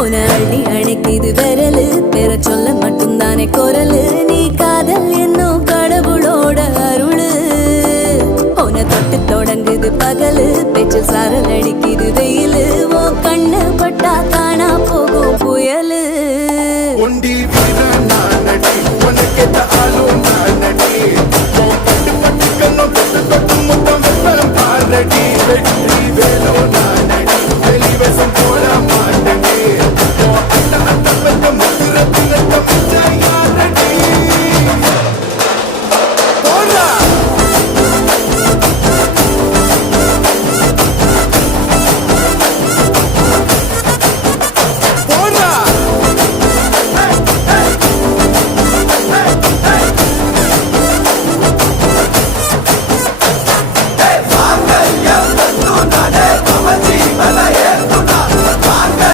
உன அள்ளி அணைக்குது விரலு பெற சொல்ல மட்டும்தானே குரலு நீ காதல் என்னும் கடவுளோட அருளு உன தொட்டு தொடங்குது பகலு பேச்சு சாரல் அடிக்குது வெயிலு ஓ கண்ணு பட்டா காணா போகும் புயலு ஒண்டி வீரன் நானடி உனக்கேத்த ஆளும் நானடி பட்டு பட்டு கண்ணும் தொட்டு தொட்டு முத்தம் வெப்பம் பாரடி